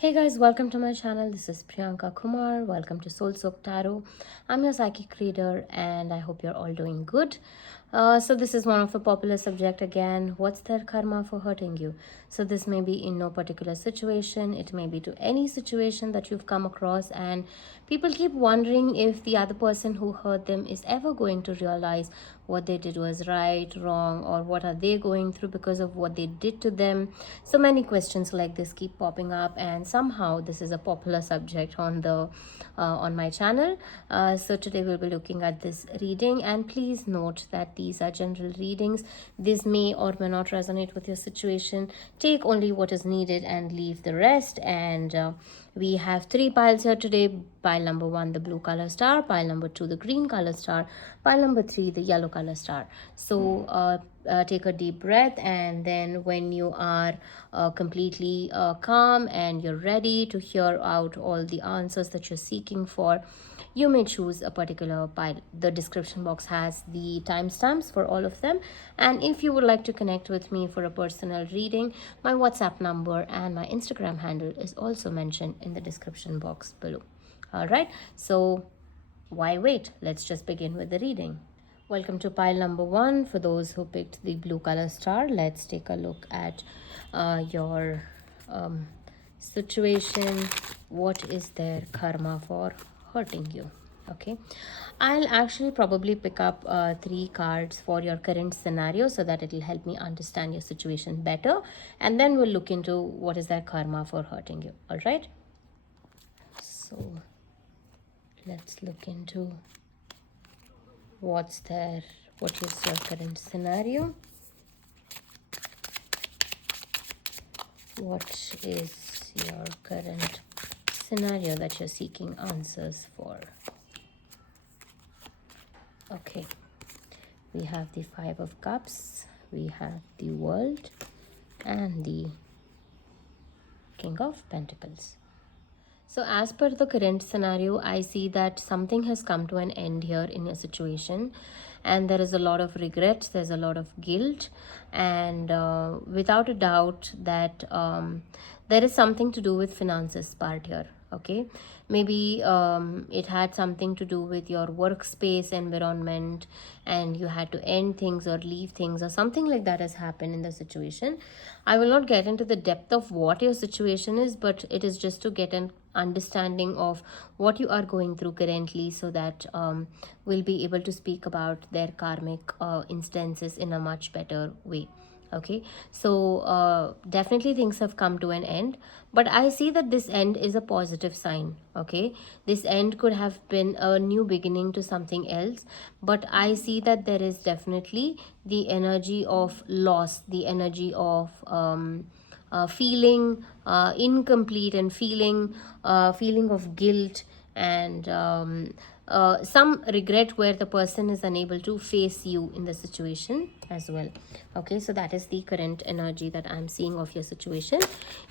Hey guys, welcome to my channel. This is Priyanka Kumar. Welcome to Soul Soak Tarot. I'm your psychic reader and I hope you're all doing good. So this is one of the popular subject again. What's their karma for hurting you? So this may be in no particular situation. It may be to any situation that you've come across, and people keep wondering if the other person who hurt them is ever going to realize what they did was right, wrong, or what are they going through because of what they did to them. So many questions like this keep popping up, and somehow this is a popular subject on my channel. So today we'll be looking at this reading, and please note that these are general readings. This may or may not resonate with your situation. Take only what is needed and leave the rest. And we have three piles here today. Pile number 1, the blue color star. Pile number 2, the green color star. Pile number 3, the yellow color star. So take a deep breath, and then when you are completely calm and you're ready to hear out all the answers that you're seeking for, you may choose a particular pile. The description box has the timestamps for all of them, and if you would like to connect with me for a personal reading, my WhatsApp number and my Instagram handle is also mentioned in the description box below. All right, so why wait? Let's just begin with the reading. Welcome to pile number 1. For those who picked the blue color star, let's take a look at your situation. What is their karma for hurting you? Okay, I'll actually probably pick up 3 cards for your current scenario so that it will help me understand your situation better, and then we'll look into what is their karma for hurting you. All right, so let's look into what is your current scenario. What is your current scenario that you're seeking answers for? Okay, we have the 5 of Cups, we have the World, and the King of Pentacles. So as per the current scenario, I see that something has come to an end here in your situation, and there is a lot of regret, there's a lot of guilt, and without a doubt that there is something to do with finances part here. Okay, maybe it had something to do with your workspace environment, and you had to end things or leave things, or something like that has happened in the situation. I will not get into the depth of what your situation is, but it is just to get an understanding of what you are going through currently, so that we'll be able to speak about their karmic instances in a much better way. Okay, so definitely things have come to an end, but I see that this end is a positive sign. Okay, this end could have been a new beginning to something else, but I see that there is definitely the energy of loss, the energy of feeling incomplete, and feeling of guilt, and some regret where the person is unable to face you in the situation as well. Okay, so that is the current energy that I'm seeing of your situation.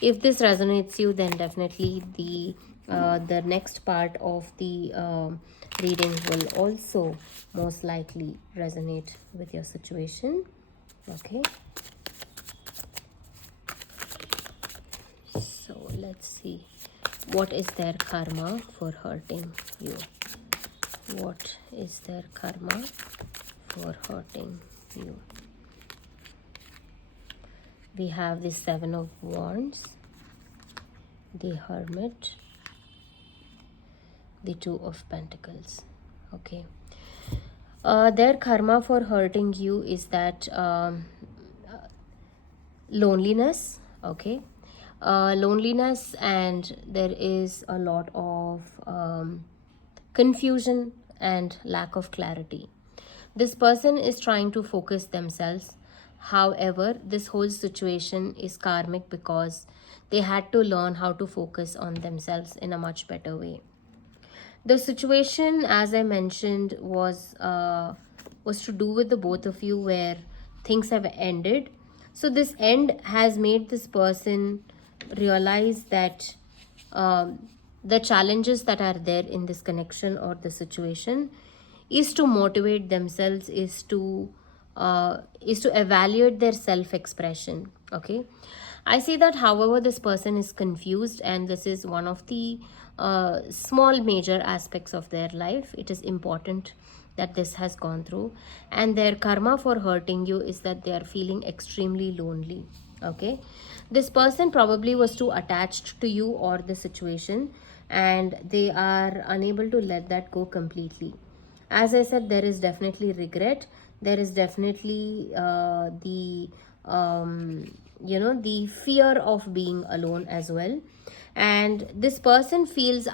If this resonates you, then definitely the next part of the reading will also most likely resonate with your situation. Okay, so let's see, what is their karma for hurting you? What is their karma for hurting you? We have the 7 of Wands, the Hermit, the 2 of Pentacles. Okay, their karma for hurting you is that loneliness. Okay, loneliness, and there is a lot of confusion and lack of clarity. This person is trying to focus themselves. However, this whole situation is karmic because they had to learn how to focus on themselves in a much better way. The situation, as I mentioned, was to do with the both of you, where things have ended. So this end has made this person realize that the challenges that are there in this connection or the situation is to motivate themselves, is to evaluate their self expression. Okay, I see that, however, this person is confused, and this is one of the small major aspects of their life. It is important that this has gone through, and their karma for hurting you is that they are feeling extremely lonely. Okay, this person probably was too attached to you or the situation, and they are unable to let that go completely. As I said, there is definitely regret. There is definitely the the fear of being alone as well. And this person feels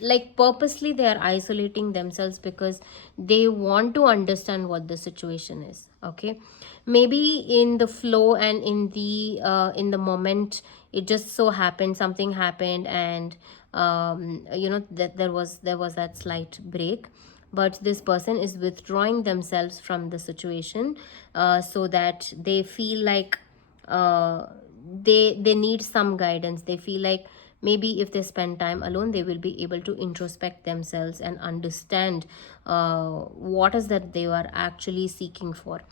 like purposely they are isolating themselves because they want to understand what the situation is. Okay, maybe in the flow and in the moment, it just so happened, something happened, and that there was that slight break. But this person is withdrawing themselves from the situation, so that they feel like they need some guidance. They feel like maybe if they spend time alone, they will be able to introspect themselves and understand what is that they are actually seeking for.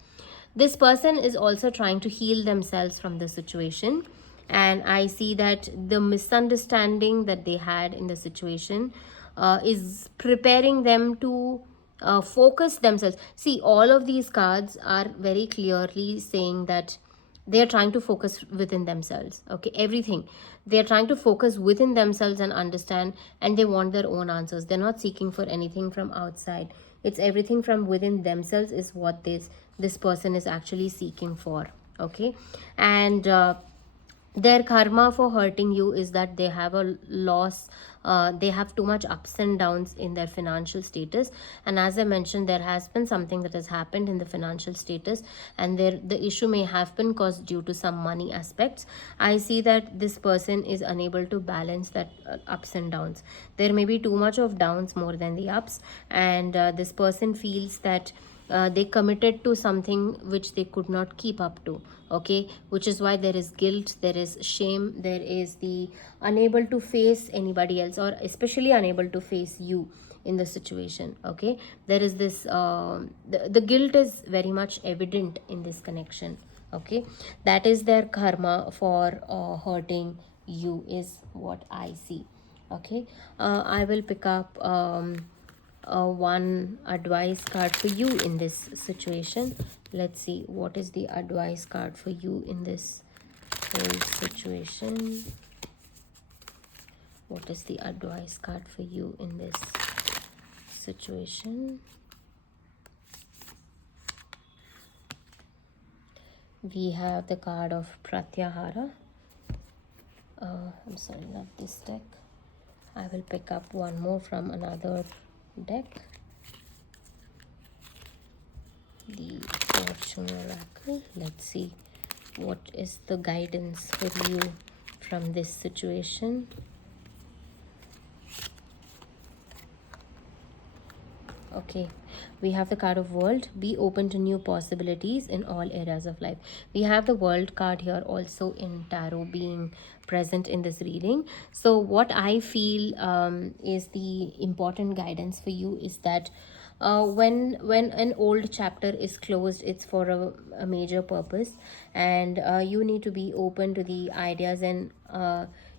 This person is also trying to heal themselves from the situation, and I see that the misunderstanding that they had in the situation is preparing them to focus themselves. See, all of these cards are very clearly saying that they are trying to focus within themselves. Okay, everything, they are trying to focus within themselves and understand, and they want their own answers. They're not seeking for anything from outside. It's everything from within themselves is what this person is actually seeking for. Okay, and their karma for hurting you is that they have a loss. They have too much ups and downs in their financial status, and as I mentioned, there has been something that has happened in the financial status, and the issue may have been caused due to some money aspects. I see that this person is unable to balance that ups and downs. There may be too much of downs more than the ups, and this person feels that they committed to something which they could not keep up to. Okay, which is why there is guilt, there is shame, there is the unable to face anybody else, or especially unable to face you in the situation. Okay, there is this the guilt is very much evident in this connection. Okay, that is their karma for hurting you is what I see. Okay, I will pick up one advice card for you in this situation. Let's see what is the advice card for you in this whole situation. What is the advice card for you in this situation? We have the card of Pratyahara. I'm sorry, not this deck. I will pick up one more from another deck. The Fortune Oracle. Let's see what is the guidance for you from this situation. Okay, we have the card of World. Be open to new possibilities in all areas of life. We have the World card here also in tarot being present in this reading. So what I feel is the important guidance for you is that when an old chapter is closed, it's for a major purpose, and you need to be open to the ideas, and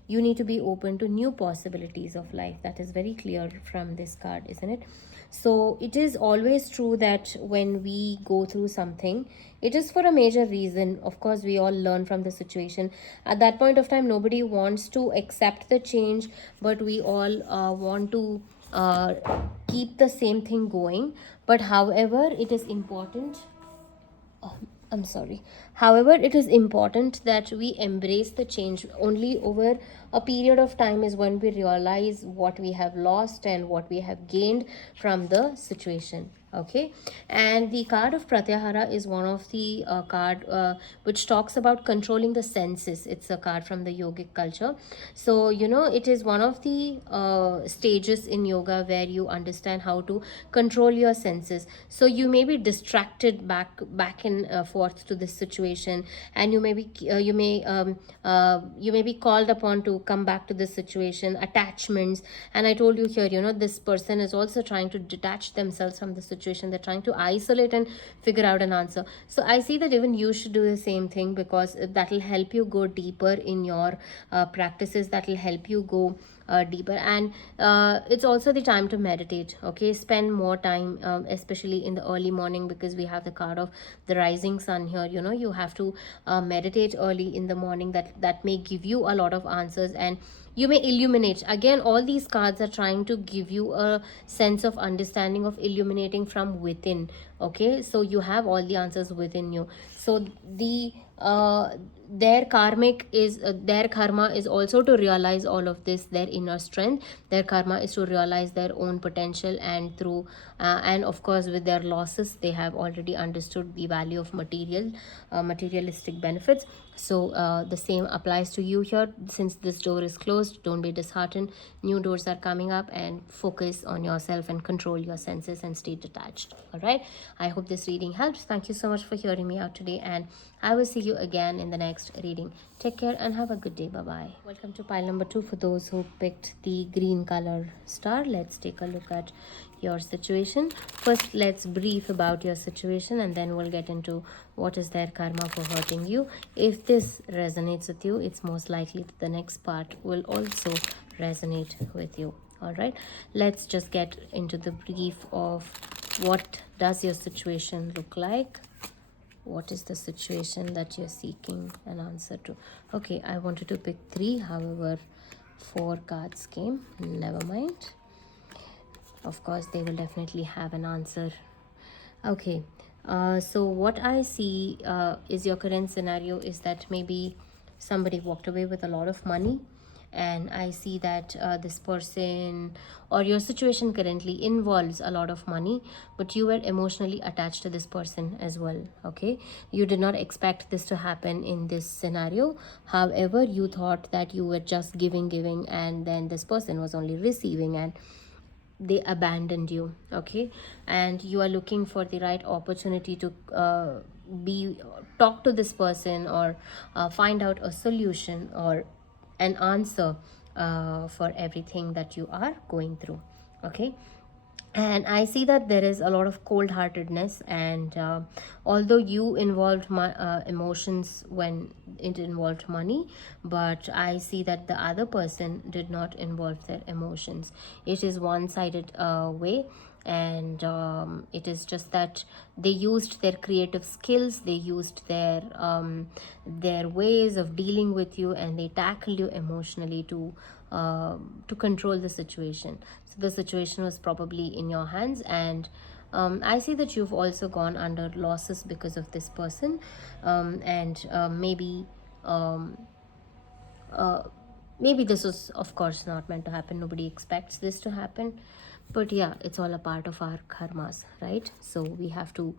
you need to be open to new possibilities of life. That is very clear from this card, isn't it? So it is always true that when we go through something, it is for a major reason. Of course, we all learn from the situation. At that point of time, nobody wants to accept the change, but we all want to uh, keep the same thing going. But however, it is important. I'm sorry. However, it is important that we embrace the change. Only over a period of time is when we realize what we have lost and what we have gained from the situation. Okay, and the card of Pratyahara is one of the card which talks about controlling the senses. It's a card from the yogic culture. So it is one of the stages in yoga where you understand how to control your senses. So you may be distracted back and forth to this situation, and you may be called upon to to come back to this situation, attachments. And I told you here, you know, this person is also trying to detach themselves from the situation. They're trying to isolate and figure out an answer. So I see that even you should do the same thing, because that will help you go deeper in your practices. That will help you go deeper. And it's also the time to meditate. Okay, spend more time, especially in the early morning, because we have the card of the rising sun here. You know, you have to meditate early in the morning. That may give you a lot of answers, and you may illuminate. Again, all these cards are trying to give you a sense of understanding, of illuminating from within. Okay, so you have all the answers within you. So the their karmic is their karma is also to realize all of this, their inner strength. Their karma is to realize their own potential, and through and of course with their losses, they have already understood the value of materialistic benefits. So the same applies to you here. Since this door is closed, don't be disheartened. New doors are coming up, and focus on yourself and control your senses and stay detached. All right, I hope this reading helps. Thank you so much for hearing me out today, and I will see you again in the next reading. Take care and have a good day. Bye bye. Welcome to pile number 2 for those who picked the green color star. Let's take a look at your situation. First, let's brief about your situation, and then we'll get into what is their karma for hurting you. If this resonates with you, it's most likely that the next part will also resonate with you. All right, let's just get into the brief of what does your situation look like. What is the situation that you're seeking an answer to? Okay, I wanted to pick 3, however 4 cards came. Never mind. Of course, they will definitely have an answer. Okay, so what I see is your current scenario is that maybe somebody walked away with a lot of money, and I see that this person or your situation currently involves a lot of money, but you were emotionally attached to this person as well. Okay, you did not expect this to happen in this scenario. However, you thought that you were just giving, and then this person was only receiving, and they abandoned you. Okay, and you are looking for the right opportunity to be talk to this person, or find out a solution or an answer for everything that you are going through. Okay, and I see that there is a lot of cold-heartedness, and although you involved my emotions when it involved money, but I see that the other person did not involve their emotions. It is one-sided way, and it is just that they used their creative skills, they used their ways of dealing with you, and they tackled you emotionally to control the situation. So the situation was probably in your hands, and I see that you've also gone under losses because of this person, and maybe this was of course not meant to happen. Nobody expects this to happen, but yeah, it's all a part of our karmas, right? So we have to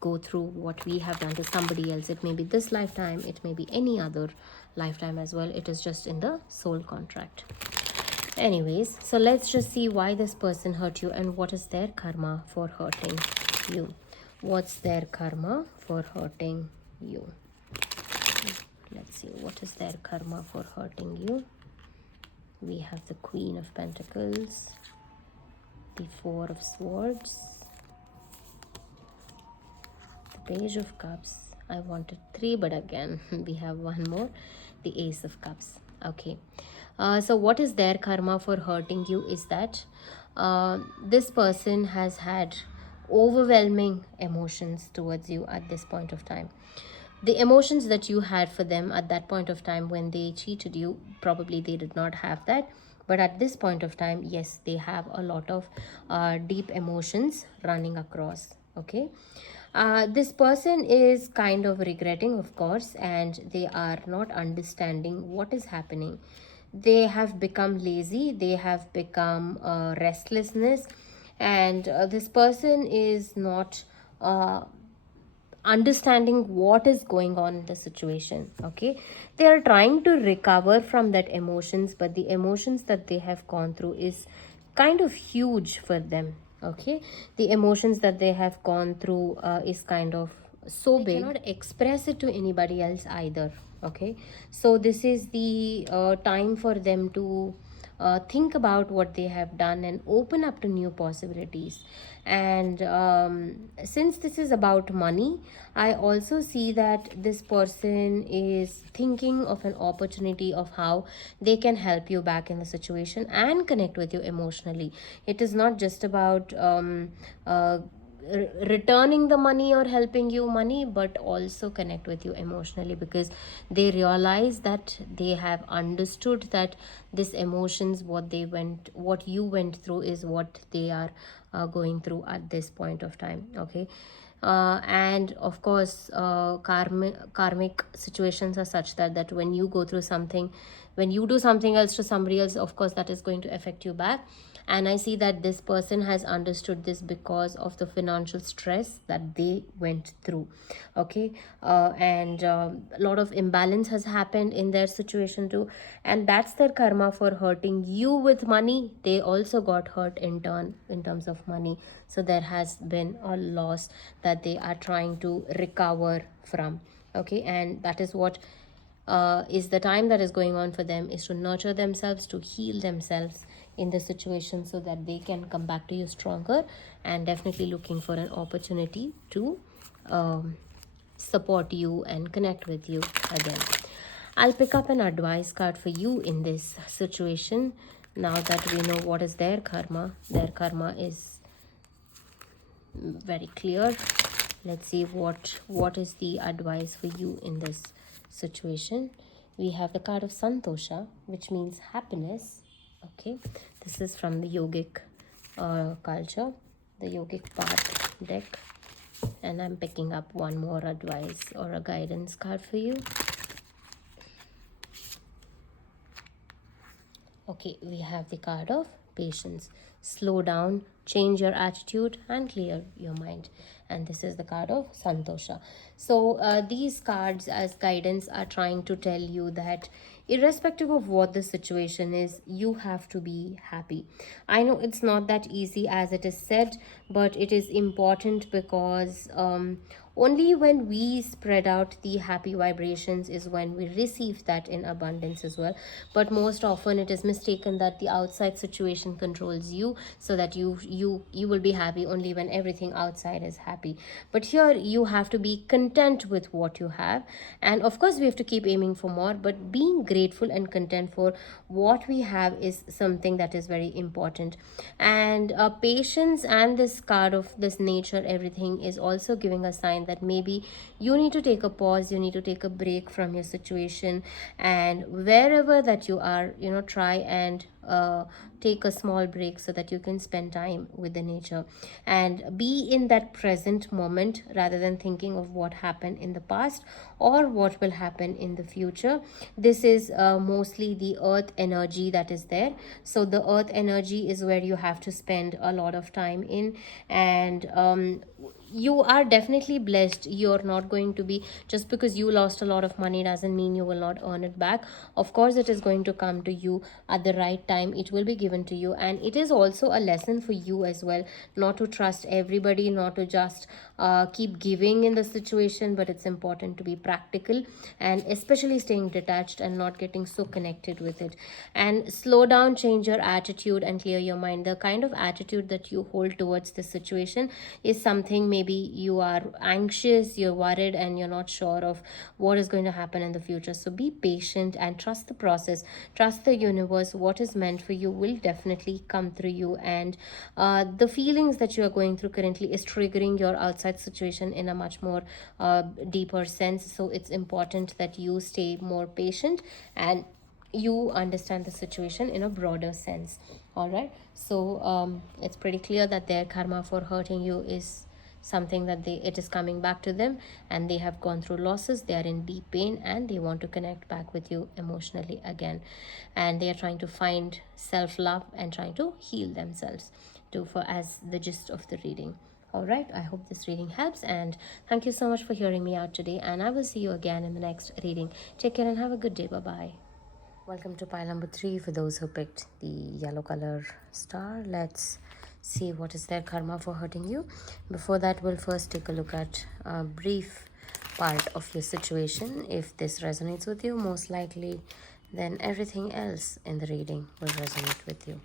go through what we have done to somebody else. It may be this lifetime, it may be any other lifetime as well. It is just in the soul contract. Anyways, so let's just see why this person hurt you, and what is their karma for hurting you. What's their karma for hurting you? Let's see, what is their karma for hurting you? We have the Queen of Pentacles, the Four of Swords, the Page of Cups. I wanted 3, but again we have one more, the Ace of Cups. Okay, so what is their karma for hurting you is that this person has had overwhelming emotions towards you at this point of time. The emotions that you had for them at that point of time when they cheated you, probably they did not have that, but at this point of time, yes, they have a lot of deep emotions running across. Okay, this person is kind of regretting, of course, and they are not understanding what is happening. They have become lazy, they have become restlessness, and this person is not understanding what is going on in the situation. Okay, they are trying to recover from that emotions, but the emotions that they have gone through is kind of huge for them. Okay, the emotions that they have gone through is kind of so big, they cannot express it to anybody else either. Okay, so this is the time for them to think about what they have done and open up to new possibilities. And since this is about money, I also see that this person is thinking of an opportunity of how they can help you back in the situation and connect with you emotionally. It is not just about returning the money or helping you money, but also connect with you emotionally, because they realize that they have understood that this emotions, what you went through, is what they are going through at this point of time. Okay, and of course karmic situations are such that when you go through something, when you do something else to somebody else, of course that is going to affect you back. And I see that this person has understood this because of the financial stress that they went through. Okay, and a lot of imbalance has happened in their situation too, and that's their karma for hurting you with money. They also got hurt in turn in terms of money, so there has been a loss that they are trying to recover from. Okay, and that is what is the time that is going on for them, is to nurture themselves, to heal themselves in the situation, so that they can come back to you stronger, and definitely looking for an opportunity to um, support you and connect with you again. I'll pick up an advice card for you in this situation. Now that we know what is their karma is very clear. Let's see what is the advice for you in this situation. We have the card of Santosha, which means happiness. Okay, this is from the yogic culture, the yogic path deck. And I'm picking up one more advice or a guidance card for you. Okay, we have the card of patience. Slow down, change your attitude, and clear your mind. And this is the card of Santosha. So, these cards as guidance are trying to tell you that irrespective of what the situation is, you have to be happy. I know it's not that easy as it is said, but it is important because only when we spread out the happy vibrations is when we receive that in abundance as well. But most often it is mistaken that the outside situation controls you, so that you will be happy only when everything outside is happy. But here you have to be content with what you have, and of course we have to keep aiming for more, but being grateful and content for what we have is something that is very important. And patience and this card of this nature, everything is also giving a sign that maybe you need to take a pause, you need to take a break from your situation, and wherever that you are, try and take a small break so that you can spend time with the nature and be in that present moment, rather than thinking of what happened in the past or what will happen in the future. This is mostly the earth energy that is there. So the earth energy is where you have to spend a lot of time in. And you are definitely blessed. You're not going to be, just because you lost a lot of money doesn't mean you will not earn it back. Of course it is going to come to you at the right time. It will be given to you, and it is also a lesson for you as well, not to trust everybody, not to just keep giving in the situation, but it's important to be practical, and especially staying detached and not getting so connected with it. And slow down, change your attitude, and clear your mind. The kind of attitude that you hold towards the situation is something, maybe you are anxious, you're worried, and you're not sure of what is going to happen in the future. So be patient and trust the process, trust the universe. What is meant for you will definitely come through you. And the feelings that you are going through currently is triggering your outside situation in a much more deeper sense. So it's important that you stay more patient and you understand the situation in a broader sense. All right, so it's pretty clear that their karma for hurting you is something that it is coming back to them, and they have gone through losses, they are in deep pain, and they want to connect back with you emotionally again. And they are trying to find self love and trying to heal themselves too, for as the gist of the reading. All right, I hope this reading helps, and thank you so much for hearing me out today, and I will see you again in the next reading. Take care and have a good day. Bye bye. Welcome to pile number 3 for those who picked the yellow color star. Let's see what is their karma for hurting you. Before that, we'll first take a look at a brief part of your situation. If this resonates with you, most likely then everything else in the reading will resonate with you.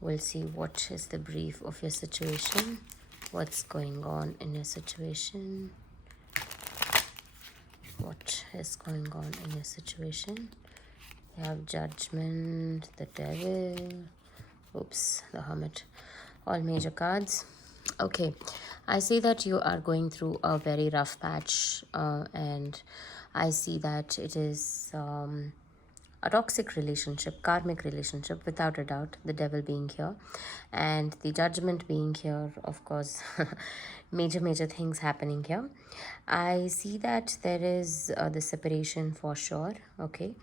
We'll see what is the brief of your situation, what's going on in your situation, what is going on in your situation. You have Judgment, the Devil, oops, the Hermit, all major cards. Okay, I see that you are going through a very rough patch, and I see that it is a toxic relationship, karmic relationship, without a doubt, the devil being here and the judgment being here, of course. Major things happening here. I see that there is the separation for sure, okay,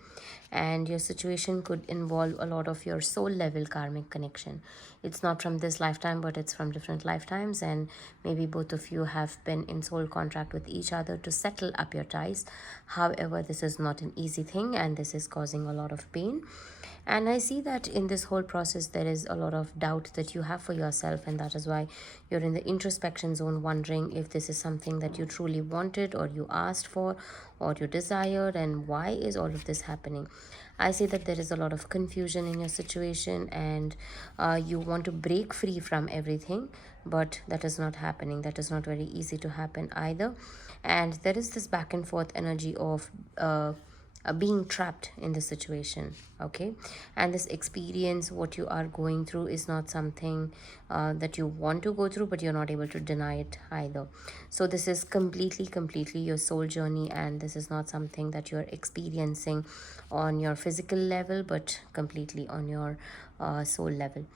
and your situation could involve a lot of your soul level karmic connection. It's not from this lifetime, but it's from different lifetimes, and maybe both of you have been in soul contract with each other to settle up your ties. However, this is not an easy thing, and this is causing a lot of pain. And I see that in this whole process there is a lot of doubt that you have for yourself, and that is why you're in the introspection zone, wondering if this is something that you truly wanted or you asked for or you desired, and why is all of this happening. I see that there is a lot of confusion in your situation, and you want to break free from everything, but that is not happening. That is not very easy to happen either. And there is this back and forth energy of being trapped in the situation, okay, and this experience, what you are going through, is not something that you want to go through, but you're not able to deny it either. So this is completely your soul journey, and this is not something that you're experiencing on your physical level, but completely on your soul level.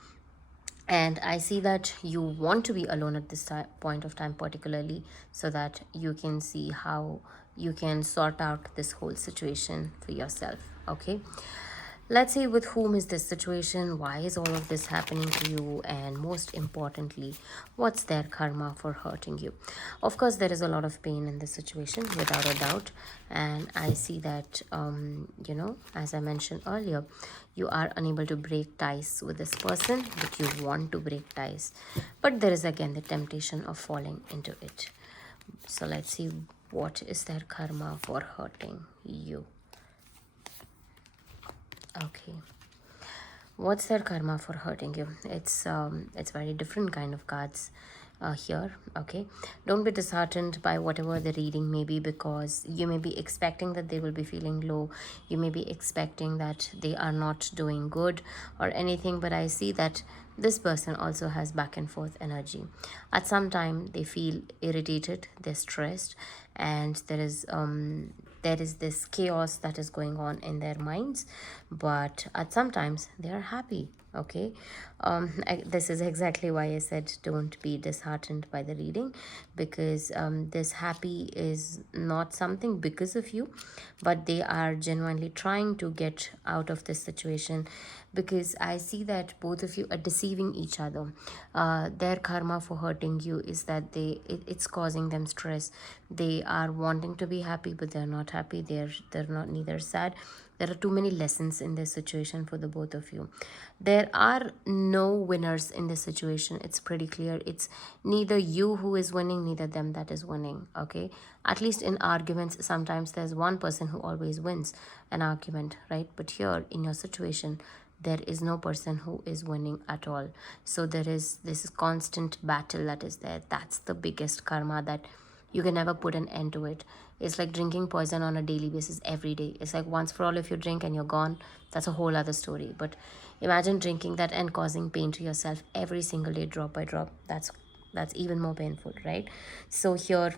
And I see that you want to be alone at this point of time, particularly so that you can see how you can sort out this whole situation for yourself, okay. Let's see, with whom is this situation, why is all of this happening to you, and most importantly, what's their karma for hurting you. Of course, there is a lot of pain in this situation, without a doubt, and I see that as I mentioned earlier, you are unable to break ties with this person, but you want to break ties, but there is again the temptation of falling into it. So let's see, what is their karma for hurting you. Okay, what's their karma for hurting you. It's very different kind of cards here, okay. Don't be disheartened by whatever the reading may be, because you may be expecting that they will be feeling low, you may be expecting that they are not doing good or anything, but I see that this person also has back and forth energy. At some time they feel irritated, they're stressed, and there is this chaos that is going on in their minds, but at sometimes they are happy, okay. This is exactly why I said don't be disheartened by the reading, because this happy is not something because of you, but they are genuinely trying to get out of this situation, because I see that both of you are deceiving each other. Their karma for hurting you is that it's causing them stress. They are wanting to be happy, but they're not happy. They're not neither sad. There are too many lessons in this situation for the both of you. There are no winners in this situation. It's pretty clear. It's neither you who is winning, neither them that is winning, okay. At least in arguments, sometimes there's one person who always wins an argument, right? But here in your situation, there is no person who is winning at all. So there is this constant battle that is there. That's the biggest karma, that you can never put an end to it. It's like drinking poison on a daily basis every day. It's like once for all, if you drink and you're gone, that's a whole other story. But imagine drinking that and causing pain to yourself every single day, drop by drop. That's even more painful, right? So here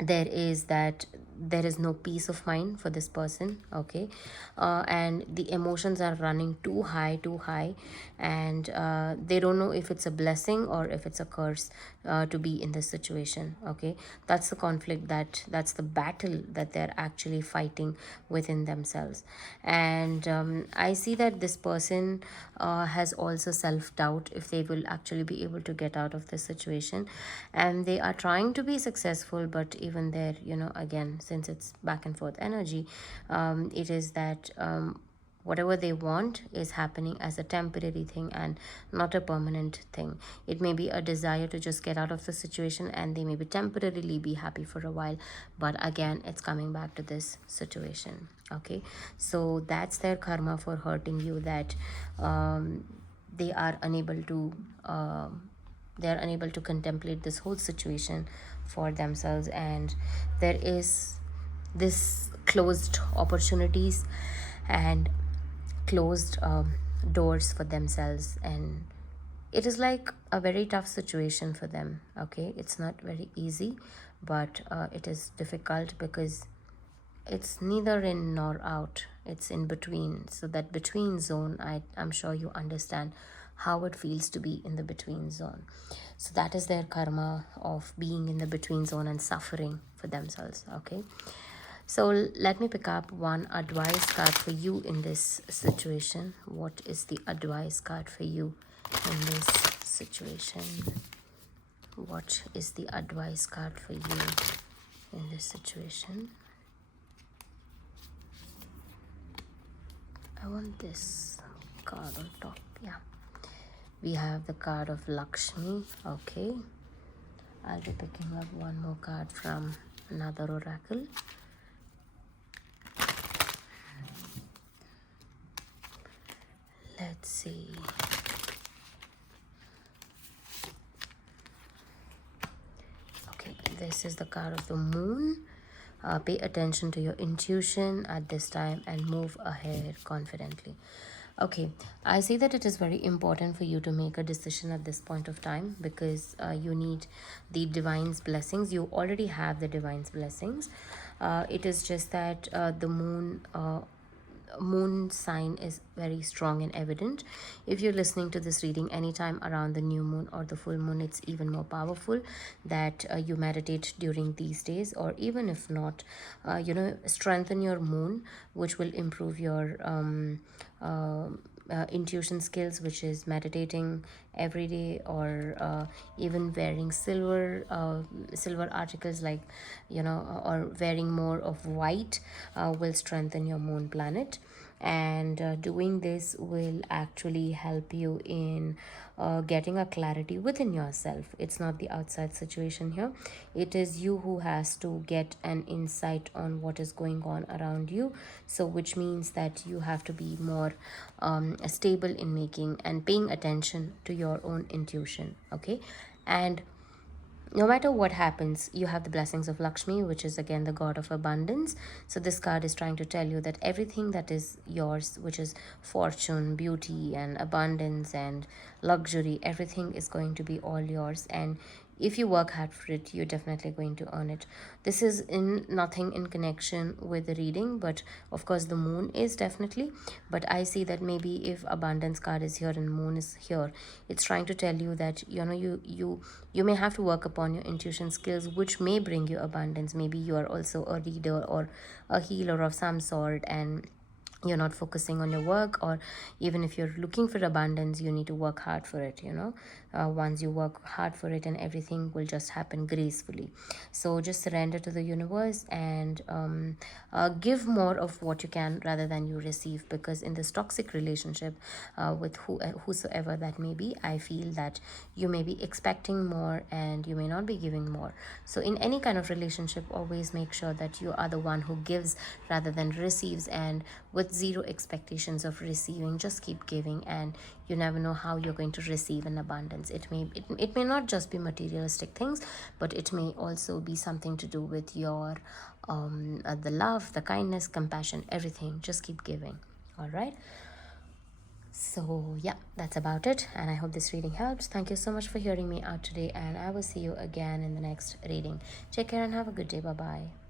there is that there is no peace of mind for this person, okay. And the emotions are running too high, and they don't know if it's a blessing or if it's a curse to be in this situation, okay. That's the conflict, that's the battle that they're actually fighting within themselves. And I see that this person has also self-doubt if they will actually be able to get out of this situation, and they are trying to be successful, but even there, again, since it's back and forth energy, it is that whatever they want is happening as a temporary thing and not a permanent thing. It may be a desire to just get out of the situation, and they may be temporarily be happy for a while, but again it's coming back to this situation. Okay, so that's their karma for hurting you, that they are unable to contemplate this whole situation for themselves, and there is this closed opportunities and closed doors for themselves, and it is like a very tough situation for them. Okay, it's not very easy, but it is difficult because it's neither in nor out, it's in between. So that between zone, I'm sure you understand how it feels to be in the between zone. So that is their karma of being in the between zone and suffering for themselves. Okay, so let me pick up one advice card for you in this situation. What is the advice card for you in this situation? What is the advice card for you in this situation? I want this card on top. Yeah, we have the card of Lakshmi. Okay, I'll be picking up one more card from another oracle. Let's see. Okay, this is the card of the moon. Pay attention to your intuition at this time and move ahead confidently. Okay, I see that it is very important for you to make a decision at this point of time, because you need the divine's blessings. You already have the divine's blessings. It is just that the moon sign is very strong and evident. If you're listening to this reading anytime around the new moon or the full moon, it's even more powerful that you meditate during these days, or even if not, strengthen your moon, which will improve your intuition skills, which is meditating every day, or even wearing silver articles, like or wearing more of white will strengthen your moon planet. And doing this will actually help you in getting a clarity within yourself. It's not the outside situation here, it is you who has to get an insight on what is going on around you. So which means that you have to be more stable in making and paying attention to your own intuition. Okay, and no matter what happens, you have the blessings of Lakshmi, which is again the god of abundance. So this card is trying to tell you that everything that is yours, which is fortune, beauty, and abundance and luxury, everything is going to be all yours. And if you work hard for it, you're definitely going to earn it. This is in nothing in connection with the reading, but of course the moon is definitely. But I see that maybe if abundance card is here and moon is here, it's trying to tell you that you may have to work upon your intuition skills, which may bring you abundance. Maybe you are also a reader or a healer of some sort, and you're not focusing on your work, or even if you're looking for abundance, you need to work hard for it. Once you work hard for it, and everything will just happen gracefully. So just surrender to the universe and give more of what you can rather than you receive, because in this toxic relationship with whosoever that may be, I feel that you may be expecting more and you may not be giving more. So in any kind of relationship, always make sure that you are the one who gives rather than receives, and with zero expectations of receiving, just keep giving, and you never know how you're going to receive in abundance. It may not just be materialistic things, but it may also be something to do with your the love, the kindness, compassion, everything. Just keep giving. All right, so yeah, that's about it, and I hope this reading helps. Thank you so much for hearing me out today, and I will see you again in the next reading. Take care and have a good day. Bye bye.